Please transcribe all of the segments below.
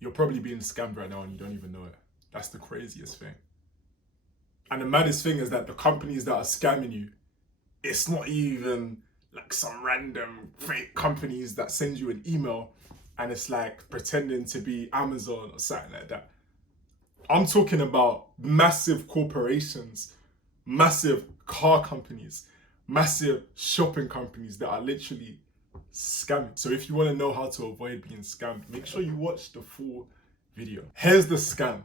you're probably being scammed right now and you don't even know it. That's the craziest thing. And the maddest thing is that the companies that are scamming you, it's not even like some random fake companies that send you an email and it's like pretending to be Amazon or something like that. I'm talking about massive corporations, massive car companies, massive shopping companies that are literally scamming. So if you want to know how to avoid being scammed, make sure you watch the full video. Here's the scam.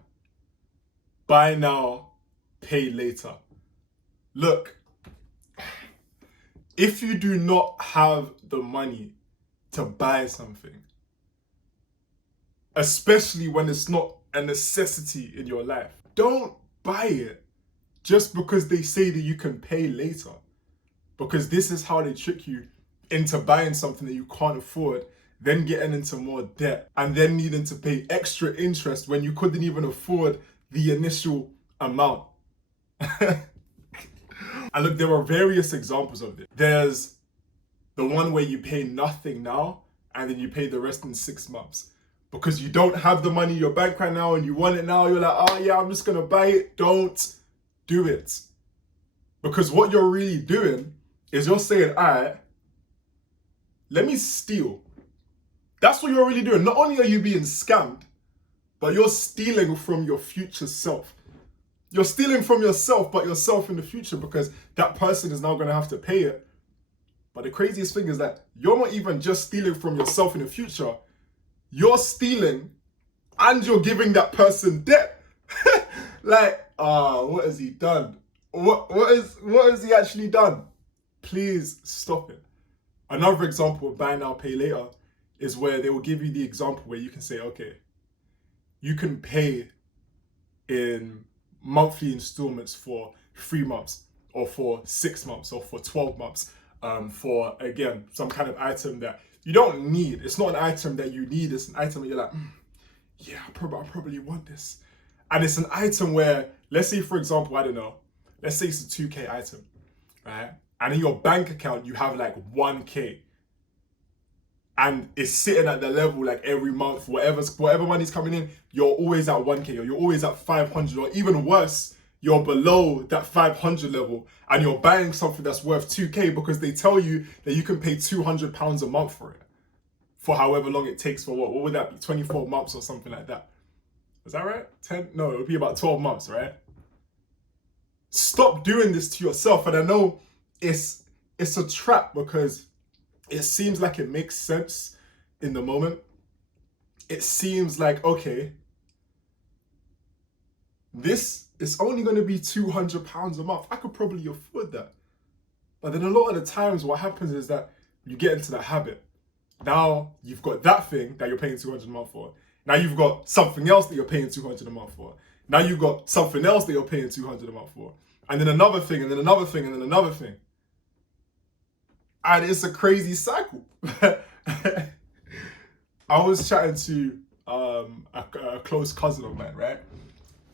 Buy now, pay later. Look, if you do not have the money to buy something, especially when it's not a necessity in your life, don't buy it just because they say that you can pay later. Because this is how they trick you into buying something that you can't afford, then getting into more debt, and then needing to pay extra interest when you couldn't even afford the initial amount. And look, there are various examples of this. There's the one where you pay nothing now and then you pay the rest in 6 months. Because you don't have the money in your bank right now and you want it now, you're like, oh yeah, I'm just gonna buy it. Don't do it. Because what you're really doing is you're saying, all right, let me steal. That's what you're really doing. Not only are you being scammed, but you're stealing from your future self. You're stealing from yourself, but yourself in the future, because that person is now going to have to pay it. But the craziest thing is that you're not even just stealing from yourself in the future. You're stealing and you're giving that person debt. Like, what has he done? What has he actually done? Please stop it. Another example of buy now, pay later is where they will give you the example where you can say, okay, you can pay in monthly installments for 3 months or for 6 months or for 12 months for, again, some kind of item that you don't need. It's not an item that you need. It's an item that you're like, yeah, I probably want this. And it's an item where, let's say, for example, I don't know, let's say it's a 2K item, right? And in your bank account, you have like 1K. And it's sitting at the level like every month, whatever money's coming in, you're always at 1K or you're always at 500, or even worse, you're below that 500 level and you're buying something that's worth 2K because they tell you that you can pay £200 a month for it. For however long it takes, for what would that be, 24 months or something like that. Is that right? 10? No, it would be about 12 months, right? Stop doing this to yourself. And I know it's a trap because it seems like it makes sense in the moment. It seems like, okay, this is only going to be £200 a month. I could probably afford that. But then a lot of the times what happens is that you get into that habit. Now you've got that thing that you're paying £200 a month for. Now you've got something else that you're paying £200 a month for. Now you've got something else that you're paying £200 a month for. And then another thing, and then another thing, and then another thing. And it's a crazy cycle. I was chatting to a close cousin of mine, right?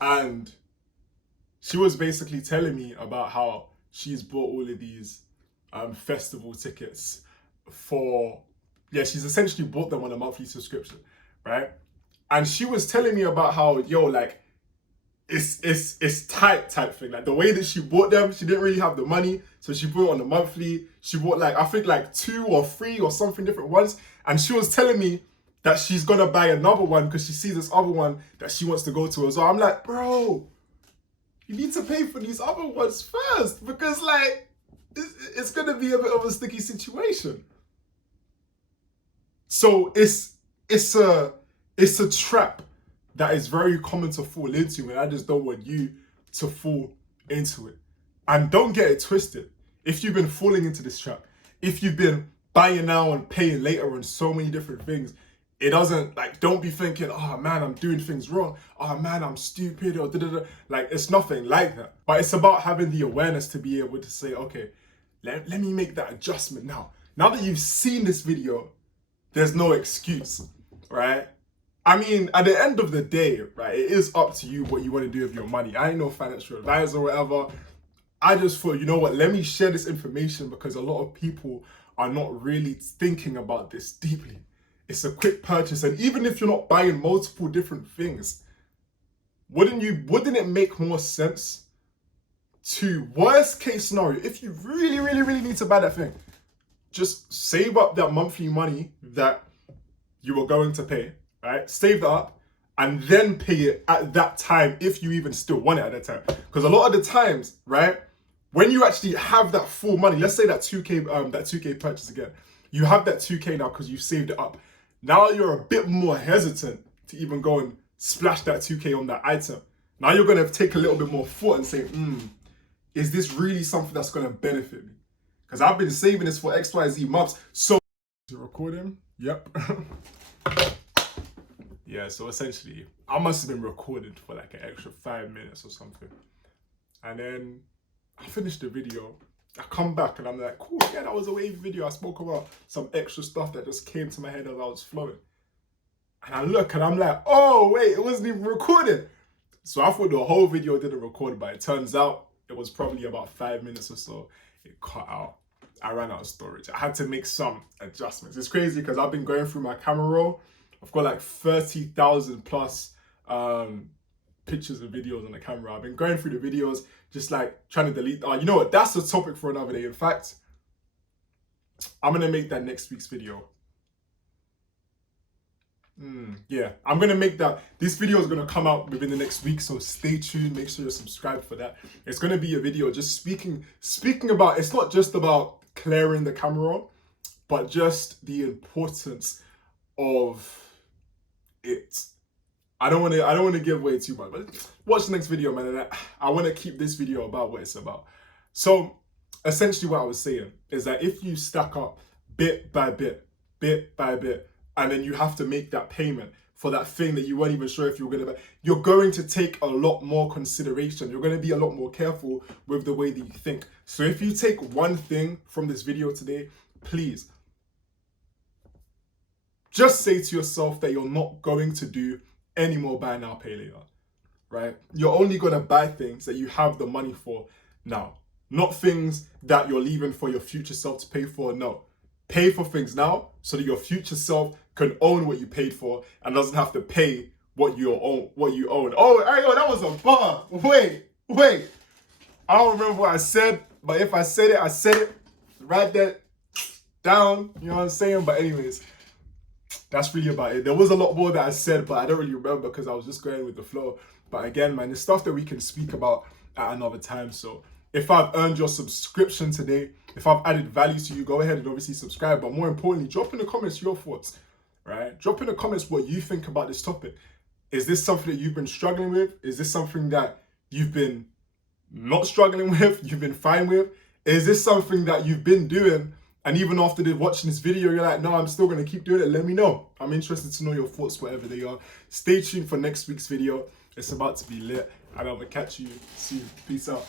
And she was basically telling me about how she's bought all of these festival tickets for, she's essentially bought them on a monthly subscription, right? And she was telling me about how, like, it's tight type thing. Like the way that she bought them, she didn't really have the money, so she bought it on the monthly. She bought like, I think like 2 or 3 or something different ones. And she was telling me that she's gonna buy another one because she sees this other one that she wants to go to as well. I'm like, bro, you need to pay for these other ones first, because like it's gonna be a bit of a sticky situation. So it's a trap that is very common to fall into, and I just don't want you to fall into it. And don't get it twisted. If you've been falling into this trap, if you've been buying now and paying later on so many different things, it doesn't, like, don't be thinking, oh man, I'm doing things wrong. Oh man, I'm stupid, or da-da-da. Like, it's nothing like that. But it's about having the awareness to be able to say, okay, let me make that adjustment now. Now that you've seen this video, there's no excuse, right? I mean, at the end of the day, right, it is up to you what you want to do with your money. I ain't no financial advisor or whatever. I just thought, you know what, let me share this information because a lot of people are not really thinking about this deeply. It's a quick purchase. And even if you're not buying multiple different things, wouldn't it make more sense to, worst case scenario, if you really, really, really need to buy that thing, just save up that monthly money that you were going to pay, right? Save that up and then pay it at that time if you even still want it at that time. Because a lot of the times, right, when you actually have that full money, let's say that 2K purchase again, you have that 2K now because you've saved it up. Now you're a bit more hesitant to even go and splash that 2K on that item. Now you're going to take a little bit more thought and say, is this really something that's going to benefit me? Because I've been saving this for XYZ months. So, is it recording? Yep. Yeah, so essentially, I must have been recording for like an extra 5 minutes or something. And then I finished the video. I come back and I'm like, cool, yeah, that was a wavy video. I spoke about some extra stuff that just came to my head as I was flowing. And I look and I'm like, oh, wait, it wasn't even recorded. So I thought the whole video didn't record, but it turns out it was probably about 5 minutes or so. It cut out. I ran out of storage. I had to make some adjustments. It's crazy because I've been going through my camera roll. I've got like 30,000 plus pictures and videos on the camera. I've been going through the videos, just like trying to delete. You know what? That's a topic for another day. In fact, I'm going to make that next week's video. Yeah, I'm going to make that. This video is going to come out within the next week, so stay tuned. Make sure you're subscribed for that. It's going to be a video just speaking about, it's not just about clearing the camera roll, but just the importance of it. I don't want to give away too much, but watch the next video, man. And I want to keep this video about what it's about. So essentially what I was saying is that if you stack up bit by bit, and then you have to make that payment for that thing that you weren't even sure if you were going to buy, you're going to take a lot more consideration. You're going to be a lot more careful with the way that you think. So if you take one thing from this video today, please just say to yourself that you're not going to do any more buy now, pay later, right? You're only going to buy things that you have the money for now, not things that you're leaving for your future self to pay for. No, pay for things now so that your future self can own what you paid for and doesn't have to pay what you own. Oh, that was a bar. Wait. I don't remember what I said, but if I said it. Write that down. You know what I'm saying? But anyways, that's really about it. There was a lot more that I said, but I don't really remember because I was just going with the flow. But again, man, it's stuff that we can speak about at another time. So if I've earned your subscription today, if I've added value to you, go ahead and obviously subscribe. But more importantly, drop in the comments your thoughts, right? Drop in the comments what you think about this topic. Is this something that you've been struggling with? Is this something that you've been not struggling with? You've been fine with? Is this something that you've been doing and even after watching this video, you're like, no, I'm still going to keep doing it? Let me know. I'm interested to know your thoughts, whatever they are. Stay tuned for next week's video. It's about to be lit. And I'm going to catch you soon. Peace out.